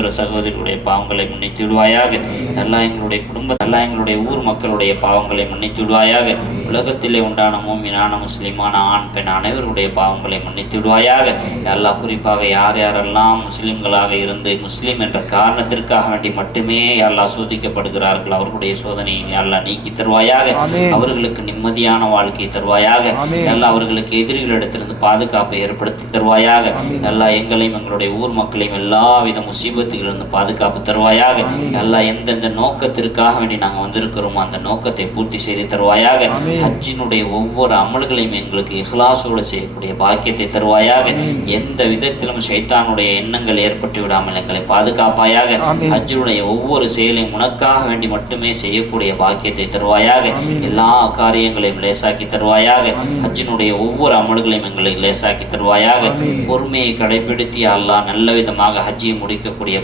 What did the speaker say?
சகோதர சகோதரிகளுடைய பாவங்களை மன்னித்து விடுவாயாக. எல்லாம் எங்களுடைய எல்லாம் எங்களுடைய ஊர் மக்களுடைய பாவங்களை மன்னித்து விடுவாயாக. உலகத்திலே உண்டான மூமினான முஸ்லிமான ஆண் பெண் அனைவருடைய பாவங்களை மன்னித்து விடுவாயாக. எல்லாம் குறிப்பாக யார் யாரெல்லாம் முஸ்லிம்களாக இருந்து முஸ்லிம் என்ற காரணத்திற்காக வேண்டி மட்டுமே எல்லாம் சோதிக்கப்படுகிறார்கள், அவர்களுடைய சோதனையை எல்லாம் நீக்கி தருவாயாக. அவர்களுக்கு நிம்மதியான வாழ்க்கை தருவாயாக. எல்லாம் அவர்களுக்கு எதிரிகளிடத்திலிருந்து பாதுகாப்பை ஏற்படுத்தி தருவாயாக. எல்லாம் எங்களையும் எங்களுடைய ஊர் மக்களையும் எல்லா வித முசீபத்துகளிலிருந்து பாதுகாப்பு தருவாயாக. எல்லாம் எந்தெந்த நோக்கத்திற்காக வேண்டி நாங்கள் வந்திருக்கிறோமோ அந்த நோக்கத்தை பூர்த்தி செய்து தருவாயாக. ஹஜ்ஜினுடைய ஒவ்வொரு அமல்களையும் எங்களுக்கு இஹ்லாசோடு செய்யக்கூடிய பாக்கியத்தை தருவாயாக. எந்த விதத்திலும் ஷைத்தானுடைய எண்ணங்கள் ஏற்பட்டு விடாமல் எங்களை பாதுகாப்பாயாக. ஹஜ்ஜினுடைய ஒவ்வொரு செயலையும் உனக்காக வேண்டி மட்டுமே செய்யக்கூடிய பாக்கியத்தை தருவாயாக. எல்லா காரியங்களையும் லேசாக்கி தருவாயாக. ஹஜ்ஜினுடைய ஒவ்வொரு அமல்களையும் எங்களை லேசாக்கி தருவாயாக. பொறுமையை கடைபிடித்து அல்லாஹ் நல்ல விதமாக ஹஜ்ஜியை முடிக்கக்கூடிய